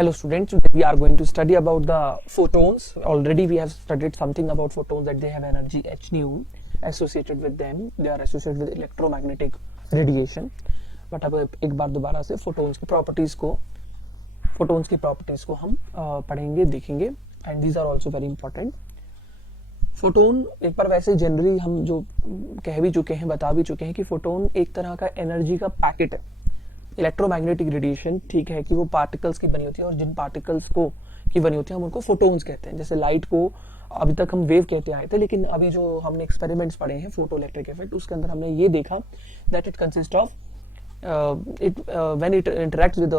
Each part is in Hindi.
Hello students, today we are going to study about the photons. Already we have studied something about photons, that they have energy h nu associated with them. They are associated with electromagnetic radiation. But अब एक बार दोबारा से photons की properties को हम पढ़ेंगे, देखेंगे. And these are also very important. Photon एक बार वैसे जनरली हम जो कह भी चुके हैं, बता भी चुके हैं कि फोटोन एक तरह का एनर्जी का पैकेट है. इलेक्ट्रोमैग्नेटिक रेडिएशन, ठीक है, कि वो पार्टिकल्स की बनी होती है और जिन पार्टिकल्स को की बनी होती है हम उनको फोटोन्स कहते हैं. जैसे लाइट को अभी तक हम वेव कहते आए थे, लेकिन अभी जो हमने एक्सपेरिमेंट्स पढ़े हैं फोटो इलेक्ट्रिक इफेक्ट, उसके अंदर हमने ये देखा that it consist of when it interacts with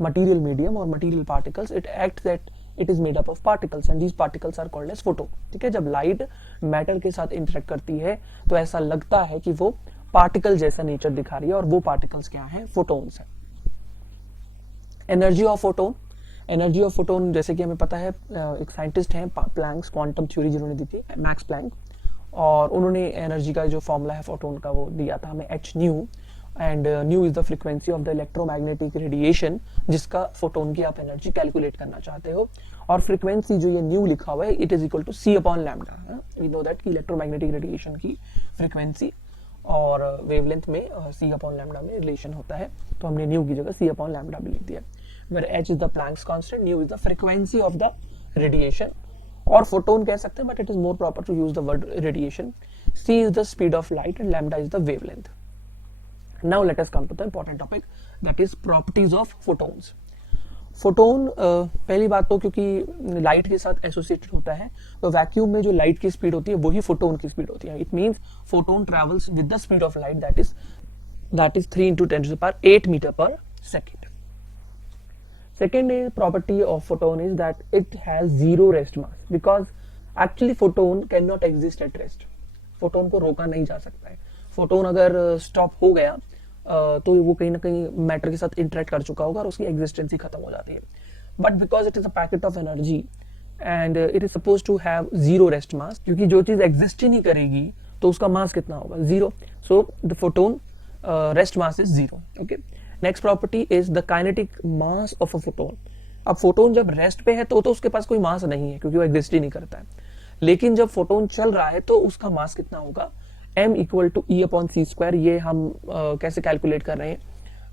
material medium और material particles, it acts that it is made up of particles and these particles are called as photo. ठीक है, जब लाइट मैटर के साथ इंटरेक्ट करती है तो ऐसा लगता है कि वो पार्टिकल जैसा नेचर दिखा रही है, और वो पार्टिकल्स क्या हैं? फोटोन्स हैं. एनर्जी ऑफ फोटोन जैसे कि हमें पता है, एक साइंटिस्ट हैं प्लैंक्स, क्वांटम थ्योरी जिन्होंने दी थी, मैक्स प्लैंक, और उन्होंने एनर्जी का जो फॉर्मूला है फोटोन का वो दिया था हमें H new, and new is the frequency of the electromagnetic radiation जिसका फोटोन की आप एनर्जी कैलकुलेट करना चाहते हो. और फ्रीक्वेंसी जो ये न्यू लिखा हुआ है, it is equal to c upon lambda. We know that कि इलेक्ट्रोमैग्नेटिक रेडिएशन की फ्रीक्वेंसी और वेवलेंथ में सी अपॉन लैम्डा में रिलेशन होता है, तो हमने न्यू की जगह सी अपॉन लैम्डा भी लिख दिया. Where h is the Planck's constant, nu is the frequency of the radiation, और फोटोन कह सकते हैं, but it is more proper to use the word radiation. C is the speed of light and lambda is the wavelength. Now let us come to the important topic, that is properties of photons. Photon पहली बात तो क्योंकि लाइट के साथ एसोसिएटेड होता है, तो वैक्यूम में जो लाइट की स्पीड होती है वही फोटोन की स्पीड होती है. It means photon travels with the speed of light, that is 3 × 10⁸ metre per second. Second property of photon is that it has zero rest mass, because actually photon can not exist at rest. Photon को रोका नहीं जा सकता है. फोटोन अगर स्टॉप हो गया तो वो कहीं ना कहीं मैटर के साथ इंटरेक्ट कर चुका होगा और उसकी एग्जिस्टेंस ही खत्म हो जाती है. But because it is a packet of energy and it is suppose to have zero rest mass, क्योंकि जो चीज एग्जिस्ट ही नहीं करेगी तो उसका मास कितना होगा? Zero. So the photon rest mass is zero. Okay, next property is the kinetic mass of a photon. अब फोटोन जब रेस्ट पे है तो उसके पास कोई मास नहीं है, क्योंकि वो एग्जिस्ट ही नहीं करता है. लेकिन जब फोटोन चल रहा है तो उसका मास कितना होगा? m equal to E upon c square. ये हम कैसे कैलकुलेट कर रहे हैं?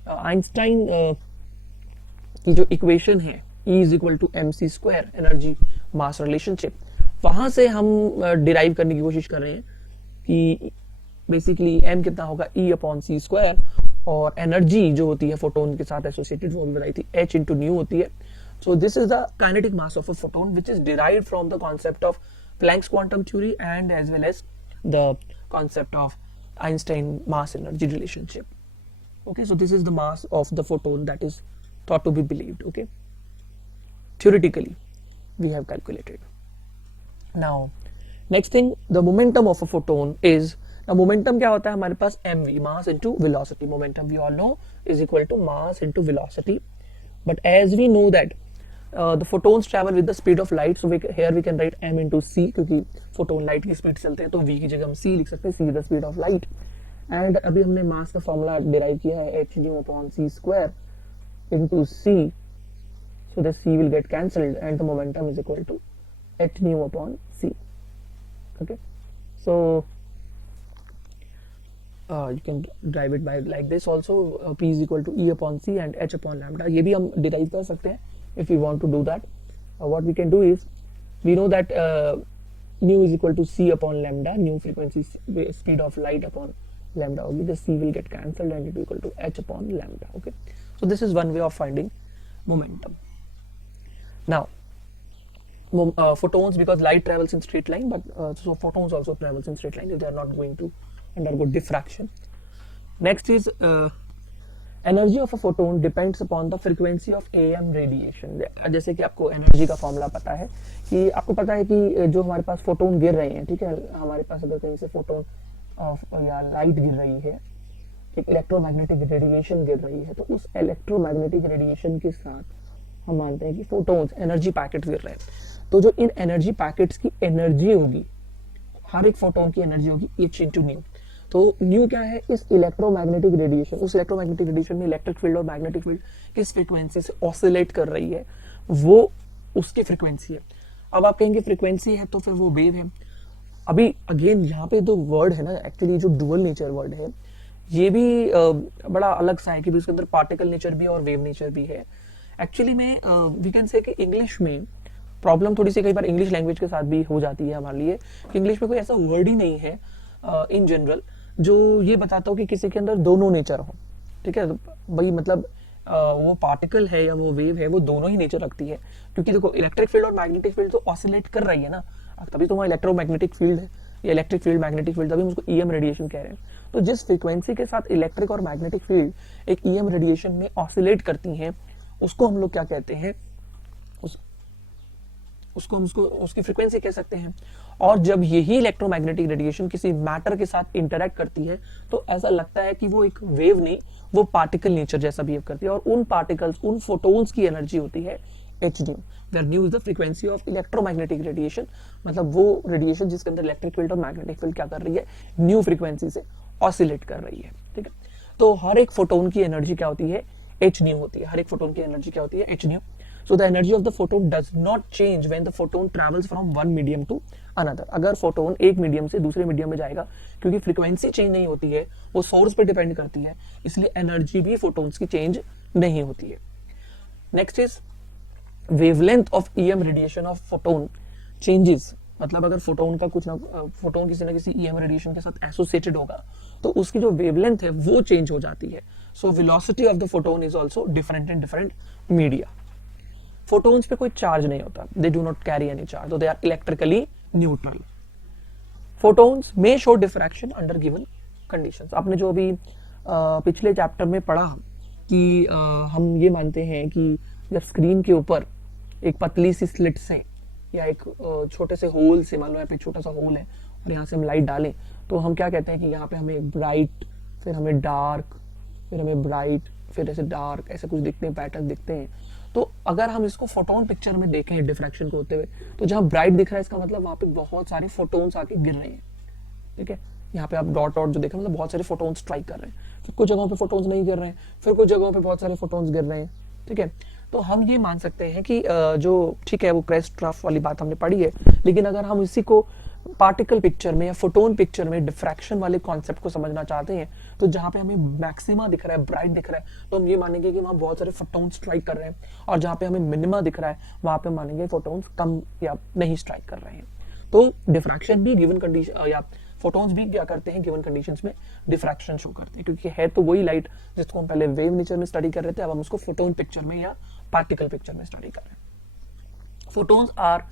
आइंस्टाइन की जो इक्वेशन है E is equal to M c square, energy mass relationship, वहां से हम डिराइव करने की कोशिश कर रहे हैं कि बेसिकली m कितना होगा? E अपॉन सी स्क्वायर, और एनर्जी जो होती है फोटोन के साथ एसोसिएटेड वो बताई थी h इंटू न्यू होती है. So this is the kinetic mass of a photon which is derived from the concept of Planck's quantum theory and as well as the concept of Einstein mass energy relationship. Okay, so this is the mass of the photon that is thought to be believed. Okay, theoretically we have calculated. Now next thing, the momentum of a photon is, now momentum क्या होता है हमारे पास? mv, mass into velocity. Momentum we all know is equal to mass into velocity, but as we know that the photons travel with the speed of light, so here we can write m into c, क्योंकि फोटोन लाइट की स्पीड चलते हैं तो v की जगह हम c लिख सकते हैं, c is the speed of light. And अभी हमने मास का फॉर्मूला डिराइव किया है h nu upon c square into c, so the c will get cancelled and the momentum is equal to h nu upon c. Okay, so you can derive it by like this also, p is equal to e upon c and h upon lambda. ये भी हम डिराइव कर सकते हैं if we want to do that. What we can do is, we know that nu is equal to c upon lambda, new frequency speed of light upon lambda होगी, the c will get cancelled and it will equal to h upon lambda. Okay, so this is one way of finding momentum. Now photons, because light travels in straight line, but so photons also travels in straight line if they are not going to undergo diffraction. Next is energy of a photon depends upon the frequency of M radiation. जैसे कि आपको एनर्जी का फॉर्मूला पता है, कि आपको पता है कि जो हमारे पास फोटोन गिर रहे हैं, ठीक है, हमारे पास अगर कहीं से फोटोन या लाइट गिर रही है, एक इलेक्ट्रोमैग्नेटिक रेडिएशन गिर रही है, तो उस इलेक्ट्रोमैग्नेटिक रेडिएशन के साथ हम मानते हैं कि फोटोन्स एनर्जी पैकेट्स गिर रहे हैं. तो जो इन एनर्जी पैकेट्स की एनर्जी होगी, हर एक फोटोन की एनर्जी होगी h इंटू न्यू. तो न्यू क्या है, इस इलेक्ट्रोमैग्नेटिक रेडिएशन, उस इलेक्ट्रोमैग्नेटिक रेडिएशन में इलेक्ट्रिक फील्ड और मैग्नेटिक फील्ड किस फ्रीक्वेंसी से ऑसिलेट कर रही है, वो उसकी फ्रीक्वेंसी है। अब आप कहेंगे फ्रीक्वेंसी है तो फिर वो वेव है। अभी अगेन यहाँ पे जो वर्ड है ना, एक्चुअली जो डुअल नेचर वर्ड है, ये भी बड़ा अलग सा है कि उसके अंदर पार्टिकल नेचर भी है और वेव नेचर भी है। एक्चुअली में वी कैन से कि इंग्लिश में प्रॉब्लम थोड़ी सी कई बार इंग्लिश लैंग्वेज के साथ भी हो जाती है हमारे लिए, कि इंग्लिश में कोई ऐसा वर्ड ही नहीं है इन जनरल जो ये बताता हो कि किसी के अंदर दोनों नेचर हो। ठीक है, भाई मतलब वो पार्टिकल है या वो वेव है, वो दोनों ही नेचर रखती है। क्योंकि देखो इलेक्ट्रिक फील्ड और मैग्नेटिक फील्ड तो ऑसिलेट कर रही है ना, तभी तो वहाँ इलेक्ट्रोमैग्नेटिक फील्ड है, या इलेक्ट्रिक फील्ड मैग्नेटिक फील्ड, तभी हम उसको ईएम रेडिएशन कह रहे हैं। तो जिस फ्रीक्वेंसी के साथ इलेक्ट्रिक और मैग्नेटिक फील्ड एक ईएम रेडिएशन में ऑसिलेट करती हैं, उसको हम लोग क्या कहते हैं, उसको हम उसकी फ्रीक्वेंसी कह सकते हैं। और जब यही इलेक्ट्रोमैग्नेटिक रेडिएशन किसी मैटर के साथ इंटरेक्ट करती है तो ऐसा लगता है कि वो एक वेव नहीं, वो पार्टिकल नेचर जैसा बिहेव करती है। और उन पार्टिकल्स, उन फोटोन्स की एनर्जी होती है h nu, where nu is the frequency of electromagnetic radiation. मतलब वो रेडिएशन जिसके अंदर इलेक्ट्रिक फील्ड और मैग्नेटिक फील्ड क्या कर रही है, न्यू फ्रीक्वेंसी से ऑसिलेट कर रही है। ठीक है, तो हर एक फोटोन की एनर्जी क्या होती है, एच न्यू होती है। हर एक फोटोन की एनर्जी क्या होती है, h new. So the energy of the photon does not change when the photon travels from one medium to another. अगर फोटोन एक मीडियम से दूसरे मीडियम में जाएगा, क्योंकि फ्रीक्वेंसी चेंज नहीं होती है, वो सोर्स पे डिपेंड करती है, इसलिए एनर्जी भी फोटोन्स की चेंज नहीं होती है। Next is wavelength of EM radiation of photon changes. मतलब अगर फोटोन का कुछ ना, फोटोन किसी ना किसी ईएम रेडिएशन के साथ एसोसिएटेड होगा तो उसकी जो वेवलेंथ है वो चेंज हो जाती है। So velocity of the photon is also different in different media. Photons पे कोई चार्ज नहीं होता, they do not carry any charge, तो they are electrically neutral. Photons may show diffraction under given conditions. आपने जो अभी पिछले चैप्टर में पढ़ा कि हम ये मानते हैं कि जब स्क्रीन के ऊपर एक पतली सी स्लिट से या एक छोटे से होल से, मान लो यहाँ पे छोटा सा होल है और यहाँ से हम लाइट डालें, तो हम क्या कहते हैं कि यहाँ पे हमें ब्राइट, फिर हमें डार्क, फिर हमें ब्राइट, फिर ऐसे डार्क, ऐसे कुछ दिखते हैं, पैटर्न दिखते हैं। तो अगर हम इसको फोटोन पिक्चर में देखें डिफ्रैक्शन को होते हुए, तो जहां ब्राइट दिख रहा है इसका मतलब वहां पे बहुत सारे फोटोन्स आके गिर रहे हैं। ठीक है, यहाँ पे आप डॉट डॉट जो देख रहे हैं, मतलब बहुत सारे फोटोन्स स्ट्राइक कर रहे हैं। फिर कुछ जगहों पे फोटोन्स नहीं गिर रहे हैं, फिर कुछ जगहों पे बहुत सारे फोटोन्स गिर रहे हैं। ठीक है, तो हम ये मान सकते हैं कि जो ठीक है वो क्रेस्ट रफ वाली बात हमने पढ़ी है, लेकिन अगर हम इसी को पार्टिकल पिक्चर में या फोटोन पिक्चर में डिफ्रैक्शन वाले कॉन्सेप्ट को समझना चाहते हैं, तो जहां पे हमें मैक्सिमा दिख रहा है, ब्राइट दिख रहा है, तो हम ये मानेंगे कि वहां बहुत सारे फोटोन स्ट्राइक कर रहे हैं, और जहां पे हमें मिनिमा दिख रहा है वहां पे मानेंगे फोटोन्स कम या नहीं स्ट्राइक कर रहे हैं। तो डिफ्रैक्शन भी गिवन कंडीशन, या फोटोन्स भी क्या करते हैं गिवन कंडीशंस में डिफ्रैक्शन शो करते हैं, क्योंकि है तो वही लाइट जिसको हम पहले वेव नेचर में स्टडी कर रहे थे, अब हम उसको फोटोन पिक्चर में या पार्टिकल पिक्चर में स्टडी कर रहे हैं। फोटोन्स आर,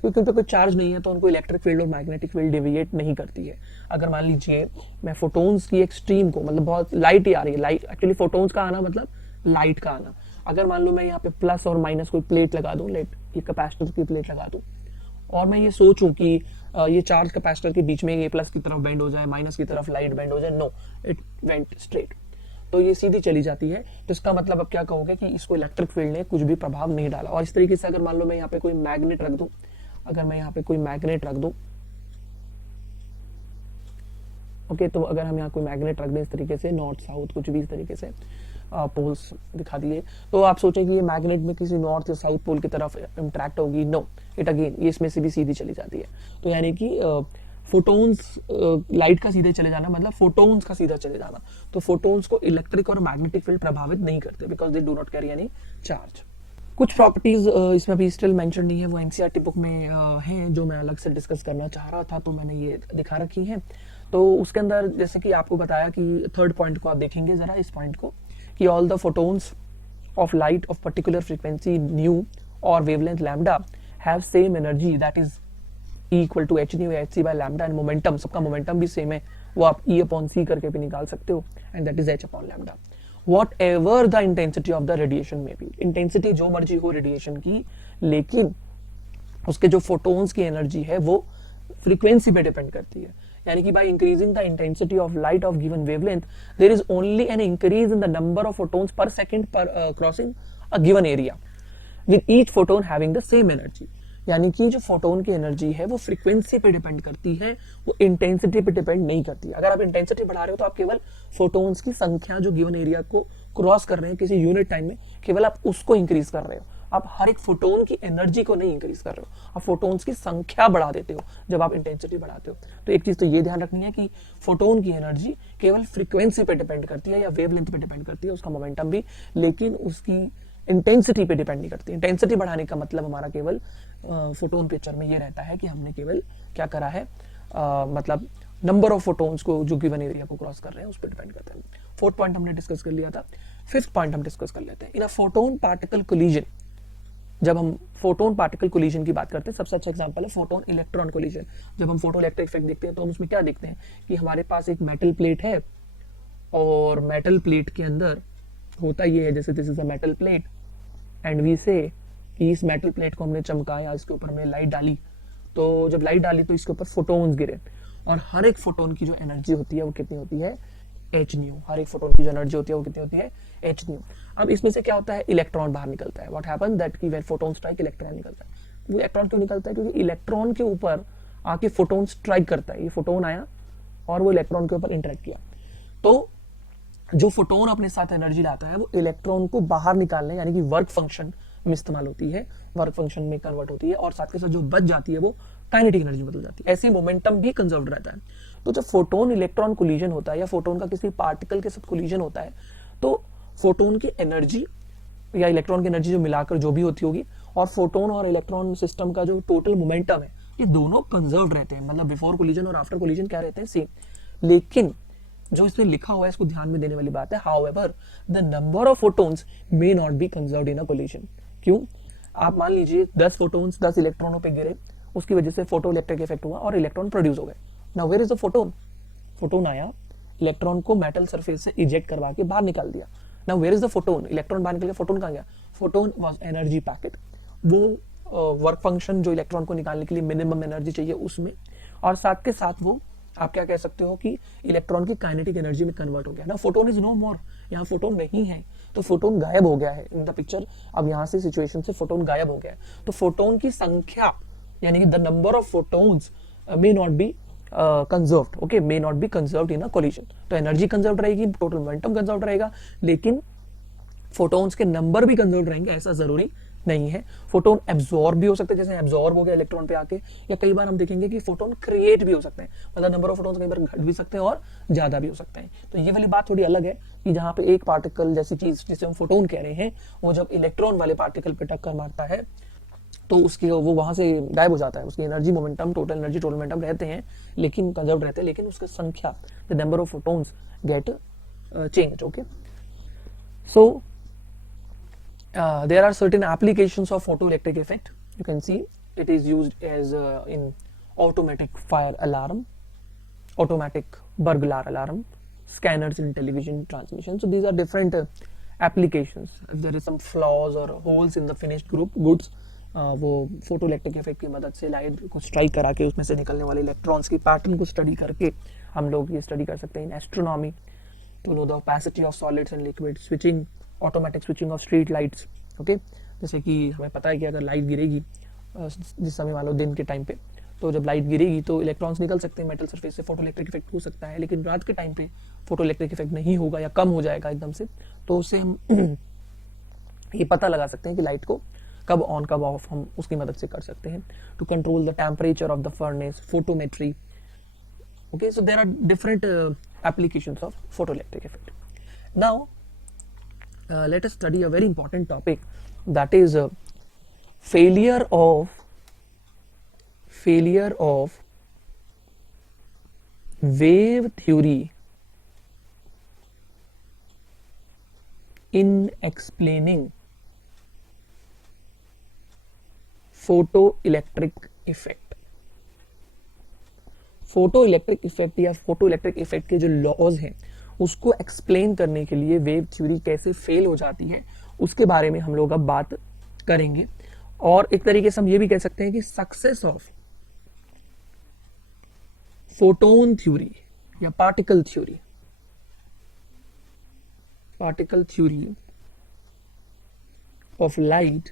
क्योंकि उन पर कोई चार्ज नहीं है तो उनको इलेक्ट्रिक फील्ड और मैग्नेटिक फील्ड डेविएट नहीं करती है। अगर मान लीजिए मैं फोटोन्स की एक स्ट्रीम को, मतलब बहुत लाइट ही आ रही है, लाइट एक्चुअली फोटोन्स का आना मतलब लाइट का आना, अगर मान लो मैं यहाँ पे प्लस और माइनस कोई प्लेट लगा दूं, लेट ये कैपेसिटर की प्लेट लगा दूं, और मैं ये सोचूं कि ये चार्ज कैपेसिटर के बीच में ये प्लस की तरफ बेंड हो जाए, माइनस की तरफ लाइट बेंड हो जाए, नो, इट वेंट स्ट्रेट, तो ये सीधी चली जाती है। तो इसका मतलब अब क्या कहोगे कि इसको इलेक्ट्रिक फील्ड ने कुछ भी प्रभाव नहीं डाला। और इस तरीके से अगर मान लो मैं यहाँ पे कोई मैग्नेट रख दूं, अगर मैं यहाँ पे कोई मैग्नेट रख दूं, ओके, तो अगर हम यहाँ कोई मैग्नेट रख दें इस तरीके से, नॉर्थ साउथ कुछ भी इस तरीके से पोल्स दिखा दिए, तो आप सोचें कि ये मैग्नेट में किसी नॉर्थ या साउथ पोल की तरफ इंटरेक्ट होगी, नो, इट अगेन ये इसमें से भी सीधी चली जाती है। तो यानी कि फोटोन्स, लाइट का सीधे चले जाना मतलब फोटोन्स का सीधा चले जाना, तो फोटोन्स को इलेक्ट्रिक और मैग्नेटिक फील्ड प्रभावित नहीं करते, because they do not carry any charge. कुछ प्रॉपर्टीज इसमें अभी स्टिल मेंशन नहीं है, वो एनसीईआरटी बुक में हैं, जो मैं अलग से डिस्कस करना चाह रहा था, तो मैंने ये दिखा रखी हैं। तो उसके अंदर जैसे कि आपको बताया कि थर्ड पॉइंट को आप देखेंगे जरा, इस पॉइंट को, कि all the photons of light of particular frequency nu और wavelength lambda have same energy that is equal to H nu H C by lambda, and momentum, सबका मोमेंटम भी सेम है, वो आप ई अपॉन सी करके भी निकाल सकते हो, and that is H upon lambda. Whatever the intensity of the radiation may be, intensity जो मर्जी हो रेडिएशन की, लेकिन उसके जो फोटोन्स की एनर्जी है वो फ्रीक्वेंसी पे डिपेंड करती है। यानी कि by increasing the intensity of light of given wavelength there is only an increase in the number of photons per second per crossing a given area, with each photon having the same energy. यानी कि जो फोटोन की एनर्जी है वो फ्रीक्वेंसी पे डिपेंड करती है, वो इंटेंसिटी पे डिपेंड नहीं करती। अगर आप इंटेंसिटी बढ़ा रहे हो तो आप केवल फोटोन्स की संख्या जो गिवन एरिया को क्रॉस कर रहे हैं किसी यूनिट टाइम में, केवल आप उसको इंक्रीज कर रहे हो। आप हर एक फोटोन की एनर्जी को नहीं इंक्रीज कर रहे हो, आप फोटोन्स की संख्या बढ़ा देते हो जब आप इंटेंसिटी बढ़ाते हो। तो एक चीज तो ये ध्यान रखनी है कि फोटोन की एनर्जी केवल फ्रीक्वेंसी पे डिपेंड करती है या वेवलेंथ पे डिपेंड करती है, उसका मोमेंटम भी, लेकिन उसकी इंटेंसिटी पे डिपेंड नहीं करती। इंटेंसिटी बढ़ाने का मतलब हमारा केवल फोटोन पिक्चर में ये रहता है कि हमने केवल क्या करा है, मतलब नंबर ऑफ फोटोन्स को जो गिवन एरिया को क्रॉस कर रहे हैं उस पर डिपेंड करता है। फोर्थ पॉइंट हमने डिस्कस कर लिया था। फिफ्थ पॉइंट हम डिस्कस कर लेते हैं। इन अ फोटोन पार्टिकल कोलिजन, जब हम फोटोन पार्टिकल कोलिजन की बात करते हैं, सबसे अच्छा एग्जांपल है फोटोन इलेक्ट्रॉन कोलिजन। जब हम फोटो इलेक्ट्रिक इफेक्ट देखते हैं तो हम उसमें क्या देखते हैं कि हमारे पास एक मेटल प्लेट है और मेटल प्लेट के अंदर होता ये है, जैसे this is a metal plate and we say कि इस मेटल प्लेट को हमने चमकाया, इसके ऊपर हमने लाइट डाली, तो जब लाइट डाली तो इसके ऊपर फोटोन्स गिरे, और हर एक फोटोन की जो एनर्जी होती है वो कितनी होती है, एच न्यू। हर एक फोटोन की जो एनर्जी होती है वो कितनी होती है, एच न्यू। अब इसमें से क्या होता है, इलेक्ट्रॉन बाहर निकलता है। व्हाट हैपन दैट कि व्हेन फोटोन स्ट्राइक इलेक्ट्रॉन निकलता है। वो इलेक्ट्रॉन क्यों निकलता है, क्योंकि इलेक्ट्रॉन के ऊपर आके फोटोन स्ट्राइक करता है। ये फोटोन आया और वो इलेक्ट्रॉन के ऊपर इंटरेक्ट किया, तो जो फोटोन अपने साथ एनर्जी लाता है वो इलेक्ट्रॉन को बाहर निकालने यानी कि वर्क फंक्शन में इस्तेमाल होती है, वर्क फंक्शन में कन्वर्ट होती है, और साथ के साथ जो बच जाती है वो काइनेटिक एनर्जी में बदल जाती है। ऐसी मोमेंटम भी कंजर्व रहता है। तो जब फोटोन इलेक्ट्रॉन कोलिजन होता है या फोटोन का किसी पार्टिकल के साथ कोलिजन होता है, तो फोटोन की एनर्जी या इलेक्ट्रॉन की एनर्जी जो मिलाकर जो भी होती होगी, और फोटोन और इलेक्ट्रॉन सिस्टम का जो टोटल मोमेंटम है, ये दोनों कंजर्व रहते हैं। मतलब बिफोर कोलिजन और आफ्टर कोलिजन क्या रहते हैं, सेम। लेकिन जो इसमें लिखा हुआ है इसको ध्यान में देने वाली बात है, however the number of photons may not be conserved in a collision. क्यों, आप मान लीजिए 10 फोटोन्स 10 इलेक्ट्रॉनों पे गिरे, उसकी वजह से फोटो इलेक्ट्रिक इफेक्ट हुआ और इलेक्ट्रॉन प्रोड्यूस हो गए। Now where is the photon, photon आया, इलेक्ट्रॉन को मेटल सरफेस से इजेक्ट करवा के बाहर निकाल दिया। Now where is the photon, electron बाहर निकल गया, फोटोन कहाँ गया, फोटोन वाज एनर्जी पैकेट। वो वर्क फंक्शन जो इलेक्ट्रॉन को निकालने के लिए मिनिमम एनर्जी चाहिए उसमें, और साथ के साथ वो आप क्या कह सकते हो कि इलेक्ट्रॉन की काइनेटिक एनर्जी में कन्वर्ट हो गया ना। फोटोन इज नो मोर, यहाँ फोटोन नहीं है, तो फोटोन गायब हो गया है इन द पिक्चर। अब यहाँ से सिचुएशन से फोटोन गायब हो गया है, तो फोटोन की संख्या यानी कि the number of photons may not be conserved, okay, may not be conserved in a collision. तो एनर्जी कंजर्व रहेगी, टोटल मोमेंटम कंजर्व रहेगा, लेकिन फोटोन्स के नंबर भी कंजर्व रहेंगे ऐसा जरूरी नहीं है। फोटोन एब्जॉर्ब भी हो सकते हैं, जैसे एब्जॉर्ब हो गया इलेक्ट्रॉन पे आके, या कई बार हम देखेंगे कि फोटोन क्रिएट भी हो सकते हैं, मतलब नंबर ऑफ फोटोन्स कई बार घट भी सकते हैं और ज्यादा भी हो सकते हैं। तो ये वाली बात थोड़ी अलग है कि जहां पे एक पार्टिकल जैसी चीज जिसे हम फोटोन कह रहे हैं, वो जब इलेक्ट्रॉन वाले पार्टिकल पे टक्कर मारता है तो उसकी वो वहां से गायब हो जाता है, उसकी energy momentum total energy total momentum रहते हैं, लेकिन कंजर्व रहते हैं, लेकिन उसकी संख्या the number of photons get change, okay. So there are certain applications of photoelectric effect. You can see it is used as in automatic fire alarm, automatic burglar alarm, scanners in television transmission. So these are different applications. If there is some flaws or holes in the finished goods, वो फोटो इलेक्ट्रिक इफेक्ट की मदद से लाइट को स्ट्राइक करा के उसमें से निकलने वाले इलेक्ट्रॉन्स की पैटर्न को स्टडी करके हम लोग ये स्टडी कर सकते हैं in astronomy, to know the opacity of solids and liquid, switching, automatic switching of street lights, okay. जैसे कि हमें पता है कि अगर लाइट गिरेगी जिस समय मान लो दिन के टाइम पे, तो जब लाइट गिरेगी तो इलेक्ट्रॉन्स निकल सकते हैं मेटल सरफेस से, फोटो इलेक्ट्रिक इफेक्ट हो सकता है, लेकिन रात के टाइम पे फोटो इलेक्ट्रिक इफेक्ट नहीं होगा या कम हो जाएगा एकदम से, तो उससे हम ये पता लगा सकते हैं कि लाइट को कब ऑन कब ऑफ हम उसकी मदद से कर सकते हैं। To control the temperature of the furnace, photometry, okay, so there are different applications of photoelectric effect. Now let us study a very important topic, that is failure of wave theory in explaining photoelectric effect. Photo electric effect या फोटो इलेक्ट्रिक इफेक्ट के जो लॉज हैं उसको एक्सप्लेन करने के लिए वेव थ्योरी कैसे फेल हो जाती है उसके बारे में हम लोग अब बात करेंगे। और एक तरीके से हम ये भी कह सकते हैं कि सक्सेस ऑफ फोटोन थ्योरी या particle theory of light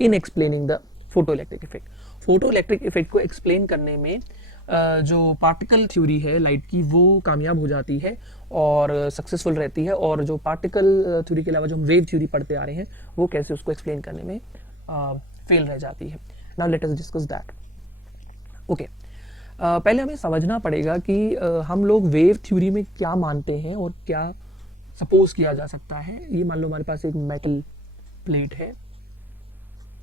in explaining the photo electric effect. Photo electric effect को एक्सप्लेन करने में जो पार्टिकल थ्योरी है लाइट की वो कामयाब हो जाती है और सक्सेसफुल रहती है, और जो पार्टिकल थ्योरी के अलावा जो हम वेव थ्योरी पढ़ते आ रहे हैं वो कैसे उसको एक्सप्लेन करने में फेल रह जाती है। Now let us discuss that. Okay, पहले हमें समझना पड़ेगा कि हम लोग वेव थ्योरी में क्या मानते हैं और क्या सपोज किया जा सकता है। ये मान लो हमारे पास एक मेटल प्लेट है,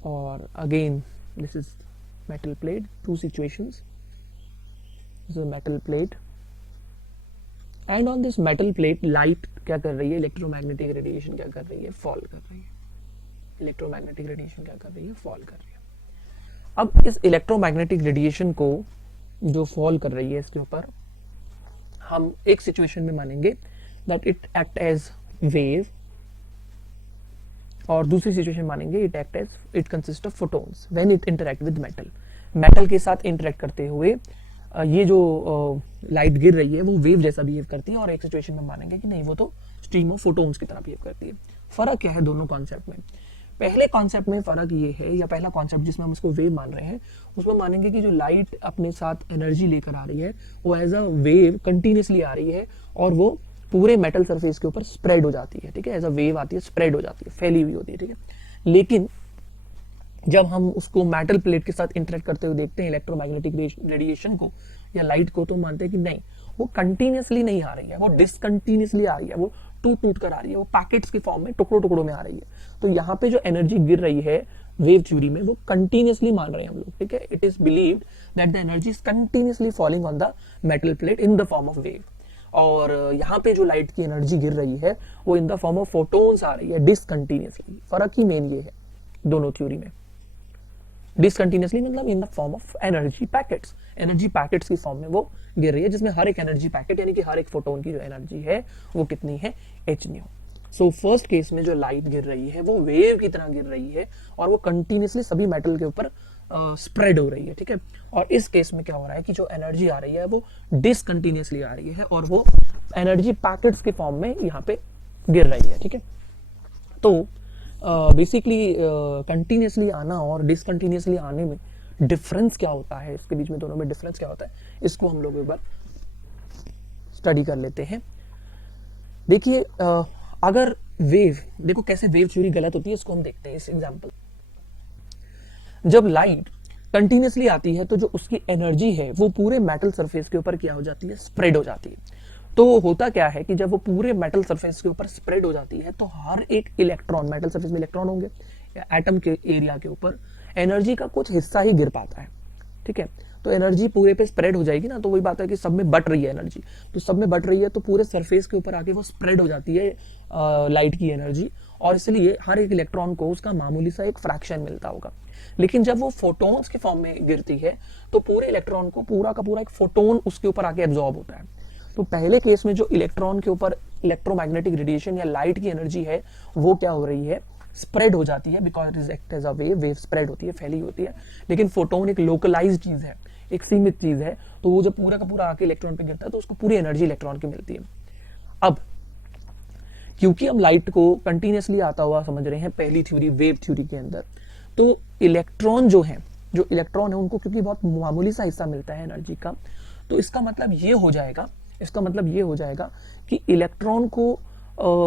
और again this is metal plate, two situations. This is a metal plate, and on this metal plate light क्या कर रही है, इलेक्ट्रोमैग्नेटिक रेडिएशन क्या कर रही है, फॉल कर रही है। इलेक्ट्रोमैग्नेटिक रेडिएशन क्या कर रही है, फॉल कर रही है। अब इस इलेक्ट्रोमैग्नेटिक रेडिएशन को जो फॉल कर रही है इसके ऊपर हम एक सिचुएशन में मानेंगे that it act as wave, और दूसरी सिचुएशन मानेंगे it act as it consist of photons when it interact with metal. Metal के साथ इंटरेक्ट करते हुए ये जो लाइट गिर रही है वो वेव जैसा बिहेव करती है, और एक सिचुएशन में मानेंगे कि नहीं वो तो स्ट्रीम ऑफ फोटोन्स की तरह बिहेव करती है। फर्क क्या है दोनों कॉन्सेप्ट में? पहले कॉन्सेप्ट में फर्क ये है, या पहला कॉन्सेप्ट जिसमें हम इसको वेव मान रहे हैं, उसमें मानेंगे कि जो लाइट अपने साथ एनर्जी लेकर आ रही है वो एज अ वेव कंटिन्यूसली आ रही है, और वो पूरे मेटल सरफेस के ऊपर स्प्रेड हो जाती है। ठीक है, एज अ वेव आती है, स्प्रेड हो जाती है, फैली हुई होती है। ठीक है, लेकिन जब हम उसको मेटल प्लेट के साथ इंटरेक्ट करते हुए देखते हैं इलेक्ट्रोमैग्नेटिक रेडिएशन को या लाइट को, तो मानते हैं कि नहीं वो कंटिन्यूसली नहीं आ रही है, वो डिसकंटिन्यूसली आ रही है, वो टूट टूट कर आ रही है, वो पैकेट्स के फॉर्म में टुकड़ों टुकड़ों में आ रही है। तो यहाँ पे जो एनर्जी गिर रही है वेव थ्योरी में वो कंटिन्यूसली मान रहे हैं हम लोग। ठीक है, it is believed that the energy is continuously falling on the metal plate in the form of wave, और यहाँ पे जो लाइट की एनर्जी गिर रही है वो in the form of photons आ रही है डिसकंटिन्यूसली। फर्क ही मेन ये है दोनों थ्योरी में। डिसकंटिन्यूसली मतलब इन the form of energy packets, energy packets की फॉर्म में वो गिर रही है, जिसमें हर एक एनर्जी पैकेट यानी कि हर एक फोटोन की जो एनर्जी है वो कितनी है, h new. So first case में जो लाइट गिर रही है वो वेव की तरह गिर रही है, और वो कंटिन्यूसली सभी मेटल के ऊपर स्प्रेड हो रही है। ठीक है, और इस केस में क्या हो रहा है कि जो एनर्जी आ रही है वो डिसकंटिन्यूसली आ रही है, और वो एनर्जी पैकेट्स के फॉर्म में यहाँ पे गिर रही है। ठीक है, तो बेसिकली कंटिन्यूसली आना और डिसकंटिन्यूसली आने में डिफरेंस क्या होता है, इसके बीच में दोनों में डिफरेंस क्या होता है, इसको हम लोग एक बार स्टडी कर लेते हैं। देखिए अगर वेव, देखो कैसे वेव थ्योरी गलत होती है इसको हम देखते हैं। इस एग्जांपल, जब लाइट कंटिन्यूसली आती है तो जो उसकी एनर्जी है वो पूरे मेटल सरफेस के ऊपर क्या हो जाती है, स्प्रेड हो जाती है। तो होता क्या है कि जब वो पूरे मेटल सरफेस के ऊपर स्प्रेड हो जाती है तो हर एक इलेक्ट्रॉन, मेटल सरफेस में इलेक्ट्रॉन होंगे या एटम के एरिया के ऊपर एनर्जी का कुछ हिस्सा ही गिर पाता है। ठीक है, तो एनर्जी पूरे पे स्प्रेड हो जाएगी ना, तो वही बात है कि सब में बट रही है एनर्जी, तो सब में बट रही है तो पूरे सरफेस के ऊपर आके वो स्प्रेड हो जाती है लाइट की एनर्जी, और इसलिए हर एक इलेक्ट्रॉन को उसका मामूली सा एक फ्रैक्शन मिलता होगा। लेकिन जब वो फोटोन्स के फॉर्म में गिरती है तो पूरे इलेक्ट्रॉन को पूरा का पूरा एक फोटोन उसके ऊपर आके एब्जॉर्ब होता है। तो पहले केस में जो इलेक्ट्रॉन के ऊपर इलेक्ट्रोमैग्नेटिक रेडिएशन या लाइट की एनर्जी है वो क्या हो रही है, स्प्रेड हो जाती है, because it is act as a wave, wave spread होती है, फैली होती है। लेकिन फोटोन एक लोकलाइज्ड चीज है, एक सीमित चीज है, तो वो जब पूरा का पूरा आके इलेक्ट्रॉन पे गिरता है तो उसको पूरी एनर्जी इलेक्ट्रॉन की मिलती है। अब क्योंकि हम लाइट को कंटिन्यूसली आता हुआ समझ रहे हैं पहली थ्योरी वेव थ्योरी के अंदर, तो इलेक्ट्रॉन जो इलेक्ट्रॉन है उनको क्योंकि बहुत मामूली सा हिस्सा मिलता है एनर्जी का, तो इसका मतलब ये हो जाएगा कि इलेक्ट्रॉन को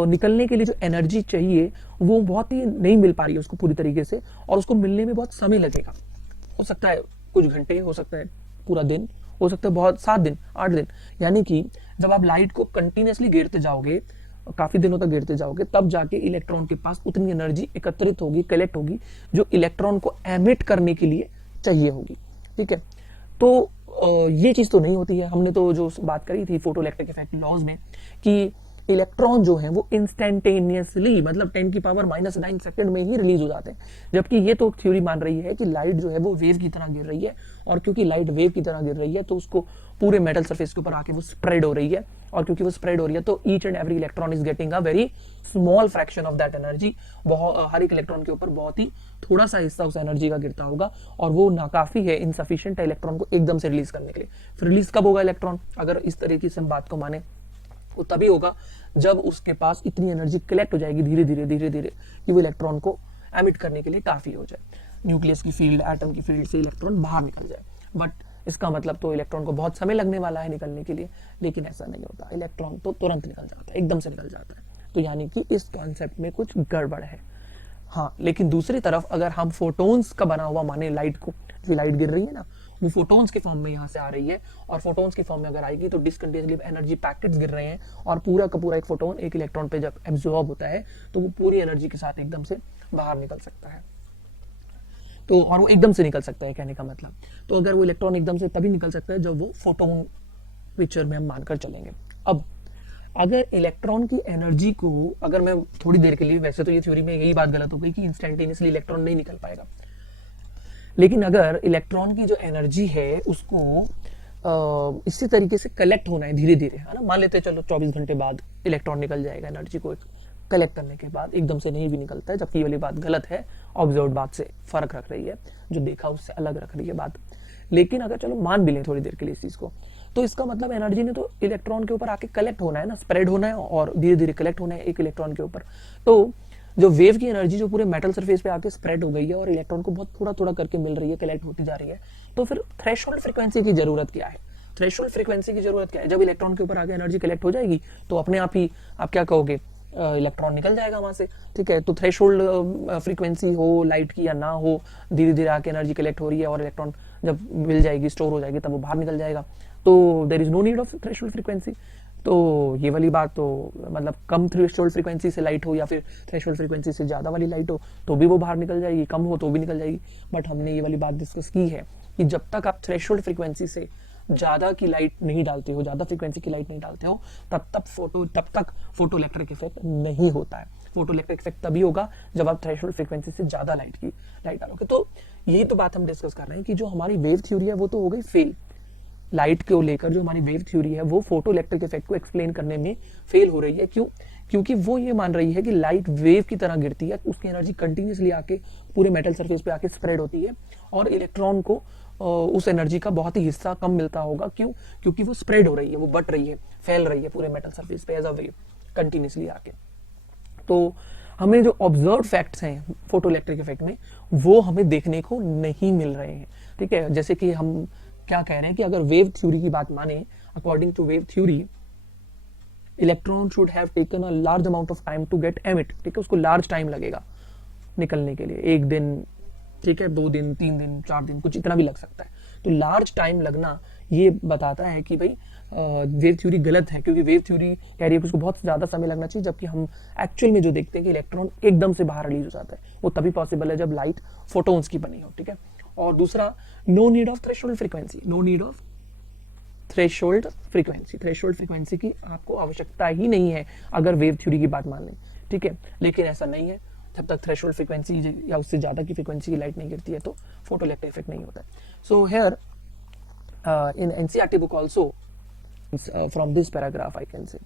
निकलने के लिए जो एनर्जी चाहिए वो बहुत ही नहीं मिल पा रही है उसको पूरी तरीके से, और उसको मिलने में बहुत समय लगेगा। हो सकता है कुछ घंटे, हो सकता है पूरा दिन, हो सकता है बहुत 7 दिन 8 दिन। यानी कि जब आप लाइट को कंटिन्यूसली गिरते जाओगे, काफी दिनों तक गिरते जाओगे, तब जाके इलेक्ट्रॉन के पास उतनी एनर्जी एकत्रित होगी, कलेक्ट होगी, जो इलेक्ट्रॉन को एमिट करने के लिए चाहिए होगी। ठीक है, तो ये चीज तो नहीं होती है। हमने तो जो बात करी थी फोटो इलेक्ट्रिक इफेक्ट लॉज में कि इलेक्ट्रॉन जो है वो इंस्टेंटेनियसली मतलब 10 की पावर -9 सेकंड में ही रिलीज हो जाते हैं, जबकि ये तो थ्योरी मान रही है कि लाइट जो है वो वेव की तरह गिर रही है, और क्योंकि लाइट वेव की तरह गिर रही है तो उसको पूरे मेटल सरफेस के ऊपर आके वो स्प्रेड हो रही है, और क्योंकि वो स्प्रेड हो रही है तो each and every electron is getting a very small fraction of that energy. हर एक इलेक्ट्रॉन के ऊपर बहुत ही थोड़ा सा हिस्सा उस एनर्जी का गिरता होगा, और वो नाकाफी है, इनसफिशिएंट है इलेक्ट्रॉन को एकदम से रिलीज करने के लिए। फिर रिलीज कब होगा इलेक्ट्रॉन, अगर इस तरीके से हम बात को माने, वो तभी होगा जब उसके पास इतनी एनर्जी कलेक्ट हो जाएगी धीरे धीरे कि वो इलेक्ट्रॉन को एमिट करने के लिए काफ़ी हो जाए, न्यूक्लियस की फील्ड, एटम की फील्ड से इलेक्ट्रॉन बाहर निकल जाए। बट इसका मतलब तो इलेक्ट्रॉन को बहुत समय लगने वाला है निकलने के लिए, लेकिन ऐसा नहीं होता, इलेक्ट्रॉन तो तुरंत निकल जाता है, एकदम से निकल जाता है। तो यानी कि इस कॉन्सेप्ट में कुछ गड़बड़ है। हाँ, लेकिन दूसरी तरफ अगर हम फोटोन्स का बना हुआ माने लाइट को, जो लाइट गिर रही है ना, वो फोटोन्स के फॉर्म में यहाँ से आ रही है, और फोटोन्स के फॉर्म में अगर आएगी तो डिसकंटिन्यूअसली एनर्जी पैकेट्स गिर रहे हैं, और पूरा का पूरा एक फोटोन एक इलेक्ट्रॉन पे जब एब्जॉर्ब होता है तो वो पूरी एनर्जी के साथ एकदम से बाहर निकल सकता है। तो और वो एकदम से निकल सकता है, कहने का मतलब, तो अगर वो इलेक्ट्रॉन एकदम से तभी निकल सकता है जब वो फोटोन पिक्चर में हम मानकर चलेंगे। अब अगर इलेक्ट्रॉन की एनर्जी को, अगर मैं थोड़ी देर के लिए, वैसे तो ये थ्योरी में यही बात गलत हो गई कि इंस्टेंटेनियसली इलेक्ट्रॉन नहीं निकल पाएगा, लेकिन अगर इलेक्ट्रॉन की जो एनर्जी है उसको इसी तरीके से कलेक्ट होना है धीरे धीरे, है ना, मान लेते हैं चलो 24 घंटे बाद इलेक्ट्रॉन निकल जाएगा, एनर्जी को कलेक्ट करने के बाद एकदम से नहीं भी निकलता है, जबकि ये वाली बात गलत है, ऑब्जर्व बात से फर्क रख रही है, जो देखा उससे अलग रख रही है बात। लेकिन अगर चलो मान भी लें थोड़ी देर के लिए इस चीज को, तो इसका मतलब एनर्जी ने तो इलेक्ट्रॉन के ऊपर आके कलेक्ट होना है ना, स्प्रेड होना है और धीरे धीरे कलेक्ट होना है एक इलेक्ट्रॉन के ऊपर। तो जो वेव की एनर्जी जो पूरे मेटल सरफेस पे आके स्प्रेड हो गई है और इलेक्ट्रॉन को बहुत थोड़ा थोड़ा करके मिल रही है, कलेक्ट होती जा रही है, तो फिर थ्रेशोल्ड फ्रीक्वेंसी की जरूरत क्या है? थ्रेशोल्ड फ्रीक्वेंसी की जरूरत क्या है? जब इलेक्ट्रॉन के ऊपर आके एनर्जी कलेक्ट हो जाएगी तो अपने आप ही आप क्या कहोगे, इलेक्ट्रॉन निकल जाएगा वहां से, ठीक है। तो थ्रेशोल्ड फ्रीक्वेंसी हो लाइट की या ना हो, धीरे धीरे आके एनर्जी कलेक्ट हो रही है और इलेक्ट्रॉन जब मिल जाएगी, स्टोर हो जाएगी, तब वो बाहर निकल जाएगा, तो there is no need of threshold frequency. तो ये वाली बात तो मतलब कम थ्रेशोल्ड फ्रीक्वेंसी से लाइट हो या फिर थ्रेशोल्ड फ्रीक्वेंसी से ज्यादा वाली लाइट हो तो भी वो बाहर निकल जाएगी, कम हो तो भी निकल जाएगी। बट हमने ये वाली बात डिस्कस की है कि जब तक आप थ्रेशोल्ड फ्रीक्वेंसी से ज्यादा की लाइट नहीं डालते हो, ज्यादा फ्रीक्वेंसी की लाइट नहीं डालते हो, तब तक फोटो इलेक्ट्रिक इफेक्ट नहीं होता है। फोटो इलेक्ट्रिक इफेक्ट तभी होगा जब आप थ्रेशोल्ड फ्रीक्वेंसी से ज्यादा लाइट डालोगे। तो यही तो बात हम डिस्कस कर रहे हैं कि जो हमारी वेव थ्योरी है वो तो हो गई फेल। लाइट को लेकर जो हमारी वेव थ्योरी है वो फोटो इलेक्ट्रिक इफेक्ट को एक्सप्लेन करने में फेल हो रही है। क्यों? क्योंकि वो ये मान रही है कि लाइट वेव की तरह गिरती है, उसकी एनर्जी कंटिन्यूसली आके पूरे मेटल सरफेस पे आके स्प्रेड होती है और इलेक्ट्रॉन को उस एनर्जी का बहुत ही हिस्सा कम मिलता होगा। क्यों? क्योंकि वो स्प्रेड हो रही है, वो बट रही है, फैल रही है पूरे मेटल सरफेस पे एज अ वेव कंटिन्यूसली आके। तो हमें जो ऑब्जर्व फैक्ट्स हैं फोटो इलेक्ट्रिक इफेक्ट में वो हमें देखने को नहीं मिल रहे हैं, ठीक है। जैसे कि हम क्या कह रहे हैं कि अगर वेव थ्योरी की बात माने, according to wave theory electron should have taken a large amount of time to get emit, ठीक है, उसको लार्ज टाइम लगेगा निकलने के लिए, 1 दिन, ठीक है, 2 दिन, 3 दिन, 4 दिन, कुछ इतना भी लग सकता है। तो लार्ज टाइम लगना ये बताता है कि भाई वेव थ्योरी गलत है, क्योंकि वेव थ्योरी कह रही है कि उसको बहुत ज्यादा समय लगना चाहिए, जबकि हम एक्चुअल में जो देखते हैं कि इलेक्ट्रॉन एकदम से बाहर रिलीज हो जाता है, वो तभी पॉसिबल है जब लाइट फोटोन्स की बनी हो, ठीक है। और दूसरा, no need of threshold frequency, no need of threshold frequency, threshold frequency की आपको आवश्यकता ही नहीं है अगर वेव थ्योरी की बात मान लें, ठीक है। लेकिन ऐसा नहीं है, जब तक थ्रेशोल्ड फ्रीक्वेंसी या उससे ज्यादा की फ्रीक्वेंसी की लाइट नहीं गिरती है तो फोटो इलेक्ट्रिक इफेक्ट नहीं होता है। So here in NCERT book also from this paragraph I can say,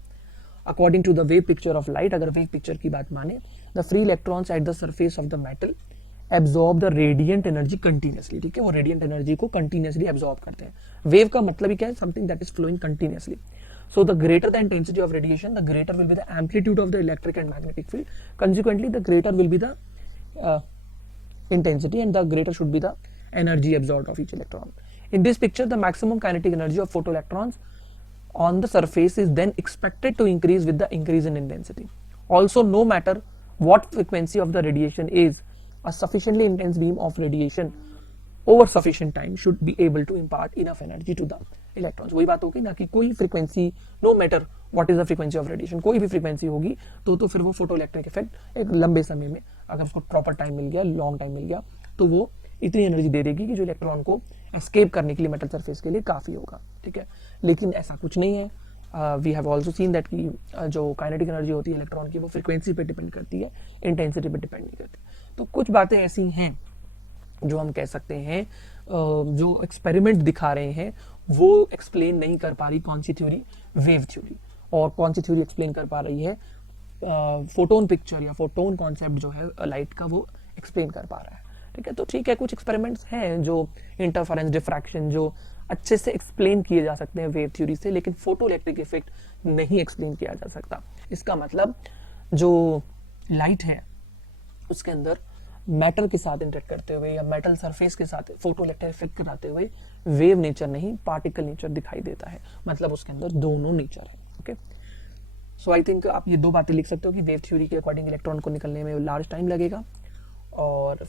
according to the wave picture of light, अगर वेव पिक्चर की बात माने, the free electrons at the surface of the metal absorb the radiant energy continuously, ठीक है, वो रेडियंट एनर्जी को कंटिन्यूसली एब्जॉर्ब करते हैं। वेव का मतलब ही क्या है? Something that is flowing continuously. So the greater the intensity of radiation, the greater will be the amplitude of the electric and magnetic field. Consequently, the greater will be the intensity and the greater should be the energy absorbed of each electron. In this picture, the maximum kinetic energy of photoelectrons on the surface is then expected to increase with the increase in intensity. Also, no matter what frequency of the radiation is, a sufficiently intense beam of radiation over sufficient time should be able to impart enough energy to the electrons. वही बात होगी ना कि कोई frequency, no matter what is the frequency of radiation, कोई भी फ्रीक्वेंसी होगी तो फिर वो फोटो इलेक्ट्रिक इफेक्ट एक लंबे समय में, अगर उसको प्रॉपर टाइम मिल गया, लॉन्ग टाइम मिल गया, तो वो इतनी एनर्जी दे देगी कि जो इलेक्ट्रॉन को एस्केप करने के लिए मेटल सरफेस के लिए काफी होगा, ठीक है। लेकिन ऐसा कुछ नहीं है। We have also seen that कि जो काइनेटिक एनर्जी होती है इलेक्ट्रॉन की वो फ्रीक्वेंसी पे डिपेंड करती है, इंटेंसिटी पे डिपेंड नहीं करती। तो कुछ बातें ऐसी हैं जो हम कह सकते हैं, जो एक्सपेरिमेंट दिखा रहे हैं वो एक्सप्लेन नहीं कर पा रही कौन सी थ्योरी, वेव थ्योरी, और कौन सी थ्योरी एक्सप्लेन कर पा रही है फोटोन पिक्चर या फोटोन कॉन्सेप्ट जो है लाइट का, वो एक्सप्लेन कर पा रहा है, ठीक है। तो ठीक है, कुछ एक्सपेरिमेंट्स हैं जो इंटरफेरेंस, डिफ्रैक्शन, जो अच्छे से एक्सप्लेन किए जा सकते हैं वेव थ्योरी से, लेकिन फोटो इलेक्ट्रिक इफेक्ट नहीं एक्सप्लेन किया जा सकता। इसका मतलब जो लाइट है उसके अंदर मैटर के साथ इंटरेक्ट करते हुए या मेटल सरफेस के साथ फोटो इलेक्ट्रिक इफेक्ट कराते हुए वेव नेचर नहीं पार्टिकल नेचर दिखाई देता है, मतलब उसके अंदर दोनों नेचर है। ओके, सो आई थिंक आप ये दो बातें लिख सकते हो कि वेव थ्योरी के अकॉर्डिंग इलेक्ट्रॉन को निकलने में लार्ज टाइम लगेगा और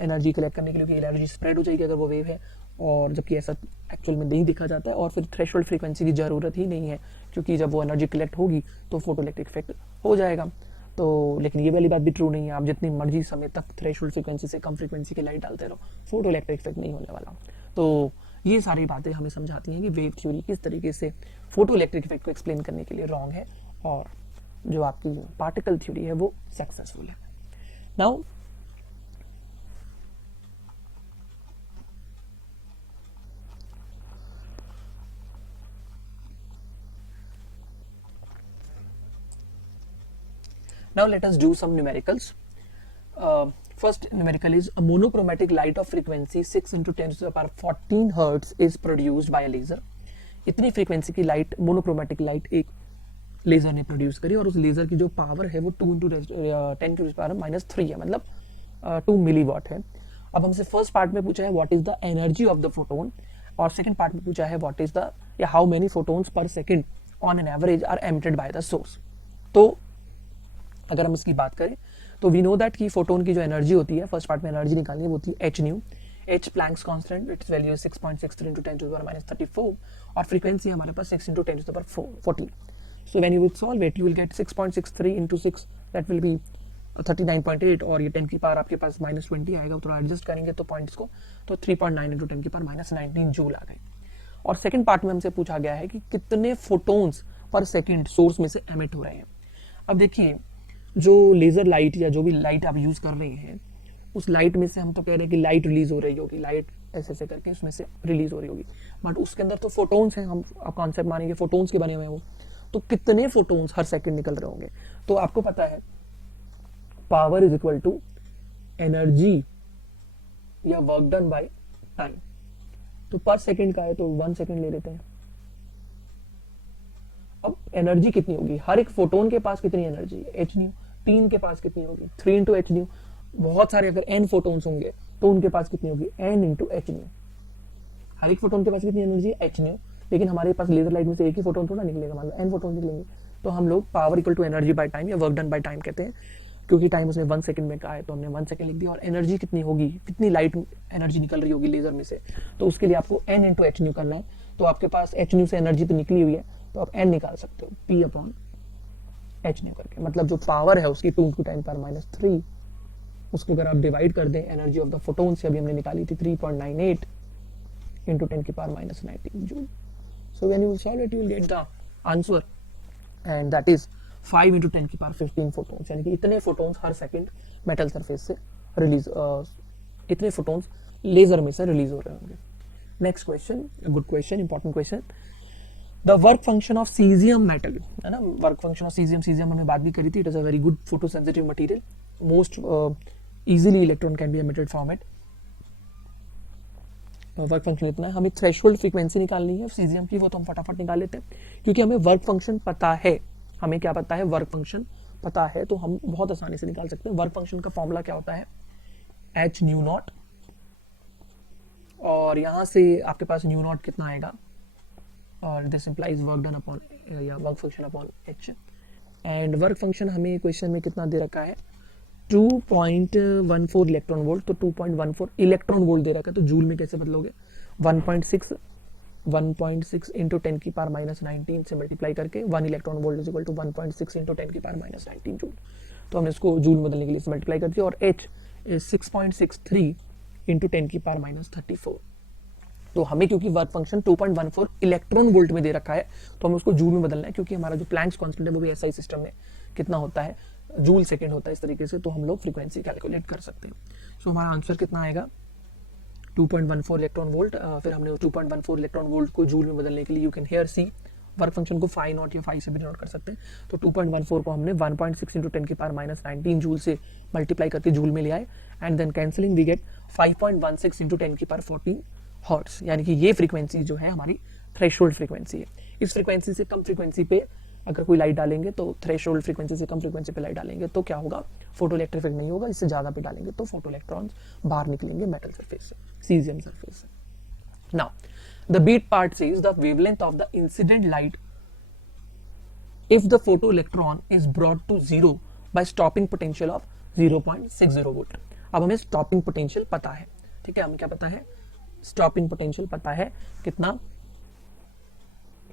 एनर्जी कलेक्ट करने के लिए एनर्जी स्प्रेड हो जाएगी अगर वो वेव है, और जबकि ऐसा एक्चुअल में नहीं दिखा जाता है। और फिर थ्रेशोल्ड फ्रीक्वेंसी की ज़रूरत ही नहीं है, क्योंकि जब वो एनर्जी कलेक्ट होगी तो फोटो इलेक्ट्रिक इफेक्ट हो जाएगा। तो लेकिन ये वाली बात भी ट्रू नहीं है, आप जितनी मर्जी समय तक थ्रेशोल्ड फ्रीक्वेंसी से कम फ्रीक्वेंसी की लाइट डालते रहो, फोटो इलेक्ट्रिक इफेक्ट नहीं होने वाला। तो ये सारी बातें हमें समझाती हैं कि वेव थ्योरी किस तरीके से फोटो इलेक्ट्रिक इफेक्ट को एक्सप्लेन करने के लिए रॉन्ग है और जो आपकी पार्टिकल थ्योरी है वो सक्सेसफुल है। Now now let us do some numericals. First numerical is a monochromatic light of frequency 6 into 10 to the power 14 hertz is produced by a laser. इतनी फ्रीक्वेंसी की लाइट, मोनोक्रोमेटिक लाइट एक लेजर ने प्रोड्यूस करी और उस लेजर की जो पावर है वो 2 इंटू 10 की पावर -3 है, मतलब 2 मिलीवाट है। अब हमसे फर्स्ट पार्ट में पूछा है what is the energy of the photon, और सेकंड पार्ट में पूछा है व्हाट इज द या how many photons per second on an average are emitted by the source. तो अगर हम इसकी बात करें तो वी नो दैट कि फोटोन की जो एनर्जी होती है, फर्स्ट पार्ट में एनर्जी निकालनी है, वो होती है h nu. H Planck's constant, it's value 6.63 into 10 to the power -34 और फ्रीक्वेंसी हमारे पास 6 into 10 to the power 14। So when you will solve it you will gate 6.63 into 6 that will be 39.8 और ये 10 की पावर आपके पास -20 आएगा, थोड़ा एडजस्ट करेंगे तो पॉइंट्स को, तो 3.9 into 10 की पावर -19 जूल आ गए। और सेकंड पार्ट में हमसे पूछा गया है कि कितने फोटोन्स पर सेकंड सोर्स में से एमिट हो रहे हैं। अब देखिए, जो लेजर लाइट या जो भी लाइट आप यूज कर रहे हैं, उस लाइट में से हम तो कह रहे हैं कि लाइट रिलीज हो रही होगी, लाइट ऐसे ऐसे करके उसमें से रिलीज हो रही होगी, बट उसके अंदर तो फोटोन्स हैं, हम कॉन्सेप्ट मानेंगे फोटोन्स के बने हुए हैं वो, तो कितने फोटोन्स हर सेकंड निकल रहे होंगे। तो आपको पता है power is equal to energy या वर्क डन बाय टाइम। तो पर सेकंड का है तो 1 सेकंड ले लेते हैं। अब एनर्जी कितनी होगी, हर एक फोटोन के पास कितनी एनर्जी है, एच न्यू। 3 के पास कितनी होगी, 3 इंटू एच न्यू। बहुत सारे अगर एन फोटोन्स होंगे तो उनके पास कितनी होगी, एन इंटू एच न्यू। हर एक फोटोन के पास कितनी एनर्जी है, एच न्यू, लेकिन हमारे पास लेजर लाइट में से एक ही फोटोन थोड़ा निकलेगा, मतलब एन फोटोन निकलेंगे। तो हम लोग power equal to energy by time या वर्क डन बाय टाइम कहते हैं, क्योंकि टाइम उसने 1 सेकंड में कहा है तो हमने 1 सेकंड लिख दिया। और एनर्जी कितनी होगी, कितनी लाइट एनर्जी निकल रही होगी लेजर में से, तो उसके लिए आपको एन इंटू एच न्यू करना है। तो आपके पास एच न्यू से एनर्जी तो निकली हुई है, तो आप एन निकाल सकते हो पी अपॉन एच न्यू करके, मतलब जो पावर है उसकी 2 टू 10 पावर -3, उसको अगर आप डिवाइड कर दें एनर्जी ऑफ द फोटोन से, अभी हमने निकाली थी 3.98 इंटू 10 की power -19 joule. So when you solve it you will get the answer and that is 5 into 10 की पावर 15 फोटोन्स, यानी कि इतने फोटोन्स हर सेकंड मेटल सरफेस से रिलीज, इतने फोटोन्स लेजर में से रिलीज हो रहे होंगे। Next question, good question, important question. The work function of caesium metal, है ना, वर्क फंक्शन ऑफ सीजियम हमने बात भी करी थी। It is a very good photo sensitive material, most easily electron can be emitted from it. Work function इतना है, हमें थ्रेशोल्ड फ्रीक्वेंसी निकालनी है सीजियम की, वो तो हम फटाफट निकाल लेते हैं क्योंकि हमें वर्क फंक्शन पता है। हमें क्या पता है, वर्क फंक्शन पता है, तो हम बहुत आसानी से निकाल सकते हैं। वर्क फंक्शन का फॉर्मूला क्या होता है, एच न्यू नॉट, और यहां से आपके पास न्यू नॉट कितना आएगा, और this implies work done upon या work function upon H. And work function हमें क्वेश्चन में कितना दे रखा है, 2.14 इलेक्ट्रॉन वोल्ट, तो 2.14 इलेक्ट्रॉन वोल्ट दे रखा है, तो जूल में कैसे बदलोगे, 1.6 इंटू 10 की पावर -19 से मल्टीप्लाई करके 1 electron volt is equal to 1.6 into 10 की पावर -19 जूल। तो हमने इसको जूल में बदलने के लिए मल्टीप्लाई कर दिया, और एच इज 6.63 इंटू 10 की पावर -34। तो हमें क्योंकि वर्क फंक्शन 2.14 इलेक्ट्रॉन वोल्ट में दे रखा है, तो हमें उसको जूल में बदलना है, क्योंकि हमारा जो प्लैंक्स कांस्टेंट है वो भी एसआई सिस्टम में कितना होता है, जूल सेकेंड होता है, इस तरीके से तो हम लोग फ्रीक्वेंसी कैलकुलेट कर सकते हैं। सो हमारा आंसर कितना आएगा, 2.14 इलेक्ट्रॉन वोल्ट। फिर हमने 2.14 इलेक्ट्रॉन वोल्ट को जूल में बदलने के लिए you can here see work function को 5 नॉट या 5 से भी नोट कर सकते हैं। तो 2.14 को हमने 1.6 इंटू 10 की पावर -19 जूल से मल्टीप्लाई करके जूल में ले आए, and then cancelling we get 5.16 into 10 की पावर 14 हर्ट्ज, यानी कि ये फ्रीक्वेंसी जो है हमारी थ्रेशोल्ड फ्रीक्वेंसी है। इस फ्रीक्वेंसी से कम फ्रीक्वेंसी पे अगर कोई लाइट डालेंगे तो थ्रेशोल्ड फ्रीक्वेंसी से कम फ्रीक्वेंसी पे लाइट डालेंगे तो क्या होगा, फोटो इलेक्ट्रिक इफेक्ट नहीं होगा, इससे ज़्यादा पे डालेंगे तो फोटो इलेक्ट्रॉन्स बाहर निकलेंगे मेटल सरफेस से, सीजियम सरफेस से। Now the beat part says the wavelength of the incident light if the photoelectron is brought to zero by stopping potential of 0.60 volt. अब हमें स्टॉपिंग पोटेंशियल पता है, ठीक है, हमें क्या पता है, स्टॉपिंग पोटेंशियल पता है, कितना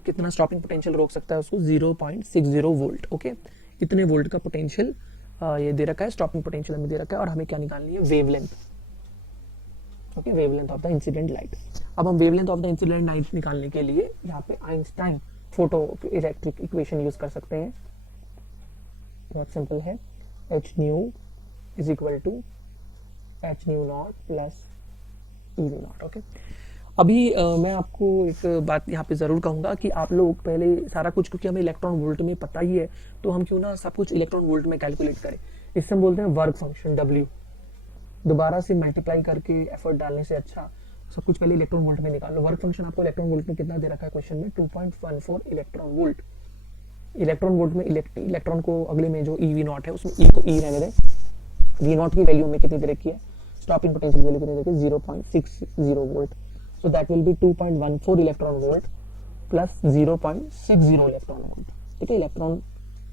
कितना स्टॉपिंग पोटेंशियल रोक सकता है उसको, 0.60 वोल्ट। ओके, इतने वोल्ट का पोटेंशियल ये दे रखा है, स्टॉपिंग पोटेंशियल हमें दे रखा है, और हमें क्या निकालनी है, wavelength. Okay, wavelength of the incident light. अब हम wavelength of the incident light निकालने के लिए यहाँ पे Einstein photo electric equation use कर सकते हैं। बहुत सिंपल है, h nu is equal to H nu naught plus E V naught. Okay, अभी मैं आपको एक बात यहाँ पे ज़रूर कहूँगा कि आप लोग पहले सारा कुछ, क्योंकि हमें इलेक्ट्रॉन वोल्ट में पता ही है, तो हम क्यों ना सब कुछ इलेक्ट्रॉन वोल्ट में कैलकुलेट करें। इससे हम बोलते हैं वर्क फंक्शन W, दोबारा से मल्टीप्लाई करके एफर्ट डालने से अच्छा सब कुछ पहले इलेक्ट्रॉन वोल्ट में निकाल लो। वर्क फंक्शन आपको इलेक्ट्रॉन वोल्ट में कितना दे रखा है क्वेश्चन में, 2.14 इलेक्ट्रॉन वोल्ट। इलेक्ट्रॉन वोल्ट में इलेक्ट्रॉन को अगले में जो ई वी नॉट है उसमें ई को ई रहने दें, वी नॉट की वैल्यू में कितनी दे रखी है, स्टॉपिंग पोटेंशियल वैल्यू कितनी दे रखी है, 0.60 volt. So that will be 2.14 electron volt plus 0.60 electron volt. ठीक है, इलेक्ट्रॉन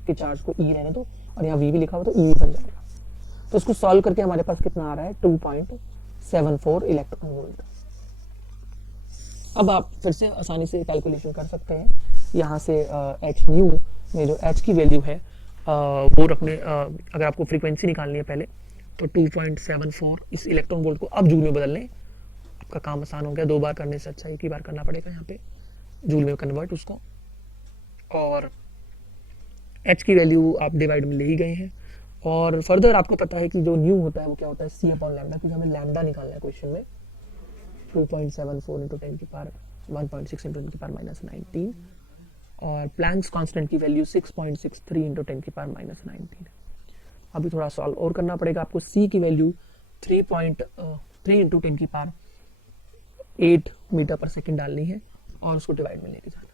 के चार्ज को ई रहने दो और यहाँ वी भी लिखा हुआ तो ई बन जाएगा। तो इसको सॉल्व करके हमारे पास कितना आ रहा है, 2.74 इलेक्ट्रॉन वोल्ट। अब आप फिर से आसानी से कैलकुलेशन कर सकते हैं, यहाँ से एच न्यू में जो एच की वैल्यू है वो रखने, अगर आपको फ्रीक्वेंसी निकालनी है पहले तो 2.74 इस इलेक्ट्रॉन वोल्ट को अब जूल में बदल लें, आपका काम आसान हो गया। 2 बार करने से अच्छा एक ही बार करना पड़ेगा यहाँ पे, जूल में कन्वर्ट उसको, और एच की वैल्यू आप डिवाइड में ले ही गए हैं। और फर्दर आपको पता है कि जो न्यू होता है वो क्या होता है, सी अपॉन लैम्डा, क्योंकि हमें लैम्डा निकालना है क्वेश्चन में। 2.74 इंटू 10 की पावर 1.6 इंटू 10 की पावर माइनस 19, और प्लैंक्स कांस्टेंट की वैल्यू 6.63 इंटू 10 की पावर माइनस 19। अभी थोड़ा सॉल्व और करना पड़ेगा आपको। सी की वैल्यू 3.3 इंटू 10 की पावर 8 मीटर पर सेकेंड डालनी है और उसको डिवाइड में लेके जाना।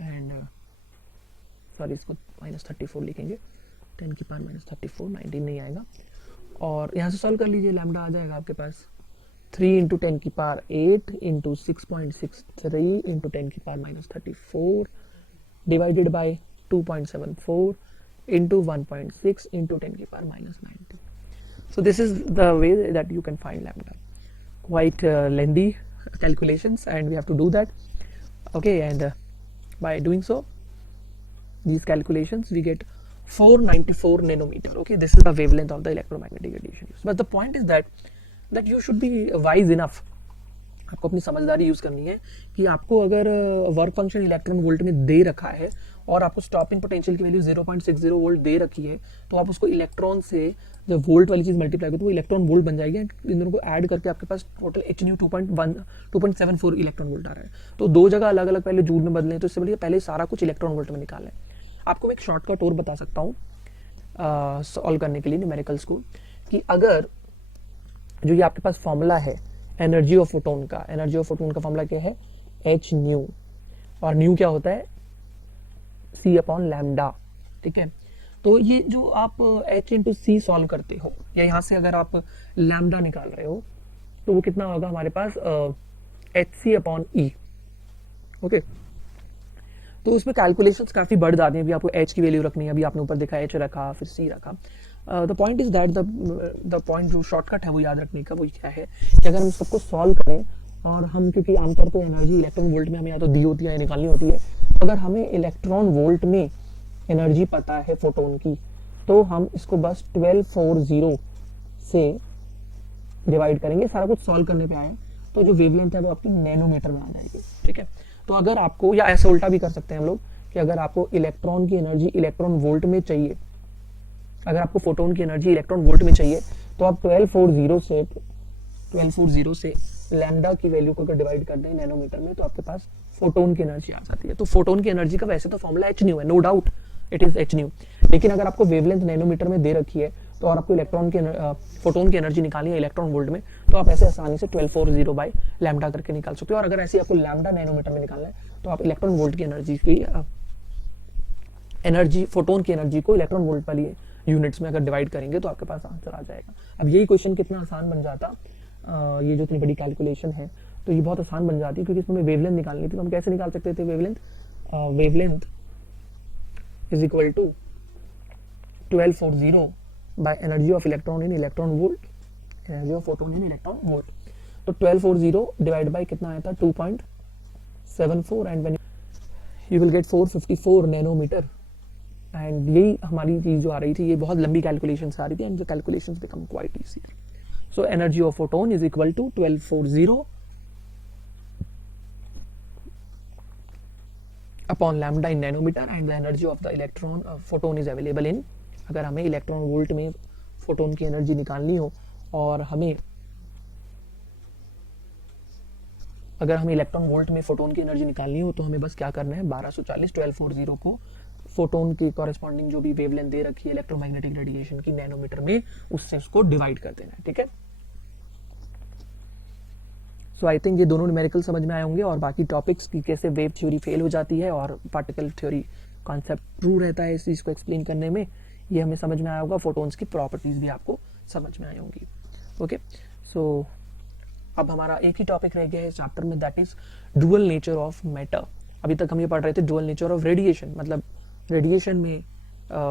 एंड सॉरी, इसको -34 लिखेंगे, 10 की पावर -34, 19 नहीं आएगा। और यहाँ से सॉल्व कर लीजिए, लैम्डा आ जाएगा आपके पास 3 इंटू 10 की पावर 8 इंटू 6.63 इंटू 10 की power -34 divided by 2.74 into 1.6 into 10 की power -19। So this is the way that you can find lambda. Quite lengthy calculations, and we have to do that. Okay, and by doing so, these calculations we get 494 nanometer. Okay, this is the wavelength of the electromagnetic radiation. But the point is that you should be wise enough. आपको अपनी समझदारी यूज करनी है कि आपको अगर वर्क फंक्शन इलेक्ट्रॉन वोल्ट में दे रखा है और आपको स्टॉपिंग पोटेंशियल की वैल्यू 0.60 वोल्ट दे रखी है, तो आप उसको इलेक्ट्रॉन से जब वोल्ट वाली चीज मल्टीप्लाई करो तो वो इलेक्ट्रॉन वोल्ट बन जाएगी। इन दोनों को ऐड करके आपके पास total H nu 2.74 electron volt आ रहा है। तो 2 जगह अलग अलग पहले जूल में बदलें, तो इससे बढ़िया पहले सारा कुछ इलेक्ट्रॉन वोल्ट में निकालें। आपको मैं एक शॉर्टकट और बता सकता हूँ सॉल्व करने के लिए न्यूमेरिकल्स को, कि अगर जो ये आपके पास फॉर्मूला है एनर्जी ऑफ फोटोन का फॉर्मूला क्या है, एच न्यू, और न्यू क्या होता है, सी अपॉन लैम्डा। ठीक है, तो ये जो आप एच इंटू सी सॉल्व करते हो, या यहाँ से अगर आप लैम्डा निकाल रहे हो तो वो कितना होगा हमारे पास, एच सी अपॉन ई। ओके, तो उसमें कैलकुलेशंस काफ़ी बढ़ जाती हैं। अभी आपको एच की वैल्यू रखनी है, अभी आपने ऊपर देखा एच रखा फिर सी रखा। The point is that the point जो शॉर्टकट है वो याद रखने का, वो क्या है कि अगर हम सबको सॉल्व करें, और हम क्योंकि आमतौर पर एनर्जी इलेक्ट्रॉन वोल्ट में हमें या तो दी होती है या निकालनी होती है, अगर हमें इलेक्ट्रॉन वोल्ट में एनर्जी पता है फोटोन की, तो हम इसको बस 1240 से डिवाइड करेंगे। सारा कुछ सॉल्व करने पे आया तो जो वेवलेंथ है वो आपकी नैनोमीटर में आ जाएगी। ठीक है, तो अगर आपको, या ऐसा उल्टा भी कर सकते हैं हम लोग कि अगर आपको इलेक्ट्रॉन की एनर्जी इलेक्ट्रॉन वोल्ट में चाहिए, अगर आपको फोटोन की एनर्जी इलेक्ट्रॉन वोल्ट में चाहिए, तो आप 1240 से लैम्डा की वैल्यू को अगर डिवाइड कर दें नैनोमीटर में, तो आपके पास फोटोन की एनर्जी आ जाती है। तो फोटोन की एनर्जी का वैसे तो फॉर्मूला एच न्यू है, no doubt it is h nu, लेकिन अगर आपको वेवलेंथ नैनोमीटर में दे रखी है तो और आपको इलेक्ट्रॉन की फोटोन की एनर्जी निकालनी है इलेक्ट्रॉन वोल्ट में, तो आप ऐसे आसानी से 1240 बाई लैम्डा करके निकाल सकते हो। और अगर ऐसे आपको लैम्डा नैनोमीटर में निकालना है तो आप इलेक्ट्रॉन वोल्ट की एनर्जी फोटोन की एनर्जी को इलेक्ट्रॉन वोल्ट वाली यूनिट्स में अगर डिवाइड करेंगे तो आपके पास आंसर आ जाएगा। अब यही क्वेश्चन कितना आसान बन जाता, ये जो इतनी बड़ी कैलकुलेशन है तो ये बहुत आसान बन जाती है, क्योंकि इसमें वेवलेंथ निकालनी थी। तो हम कैसे निकाल सकते थे wavelength? Wavelength is equal to 1240 by energy of electron in electron volt, energy of photon in electron volt. तो 1240 डिवाइड बाय कितना आया था 2.74 and when you will get 454 nanometer. And यही हमारी चीज जो आ रही थी, ये बहुत लंबी कैलकुलेशंस आ रही थी and the calculations become quite easier. So energy of photon is equal to 1240 upon lambda in nanometer and the energy of the electron photon is available in, अगर हमें इलेक्ट्रॉन वोल्ट में फोटोन की एनर्जी निकालनी हो और हमें अगर हमें इलेक्ट्रॉन वोल्ट में फोटोन की एनर्जी निकालनी हो तो हमें बस क्या करना है 1240 1240 को फोटोन की कॉरेस्पॉन्डिंग जो भी वेवलेंथ दे रखी है इलेक्ट्रोमैग्नेटिक रेडिएशन की नैनोमीटर में, उससे उसको डिवाइड कर देना है। ठीक है, सो आई थिंक ये दोनों न्यूमेरिकल समझ में आए होंगे, और बाकी टॉपिक्स की कैसे वेव थ्योरी फेल हो जाती है और पार्टिकल थ्योरी कॉन्सेप्ट ट्रू रहता है इस चीज को एक्सप्लेन करने में, ये हमें समझ में आया होगा। फोटोन्स की प्रॉपर्टीज भी आपको समझ में आई होंगी। ओके, सो अब हमारा एक ही टॉपिक रह गया है इस चैप्टर में, that is dual nature of matter. अभी तक हम ये पढ़ रहे थे डुअल नेचर ऑफ रेडिएशन, मतलब रेडिएशन में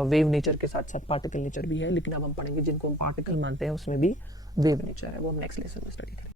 वेव नेचर के साथ साथ पार्टिकल नेचर भी है, लेकिन अब हम पढ़ेंगे जिनको हम पार्टिकल मानते हैं उसमें भी वेव नेचर है, वो हम नेक्स्ट लेसन में स्टडी करेंगे।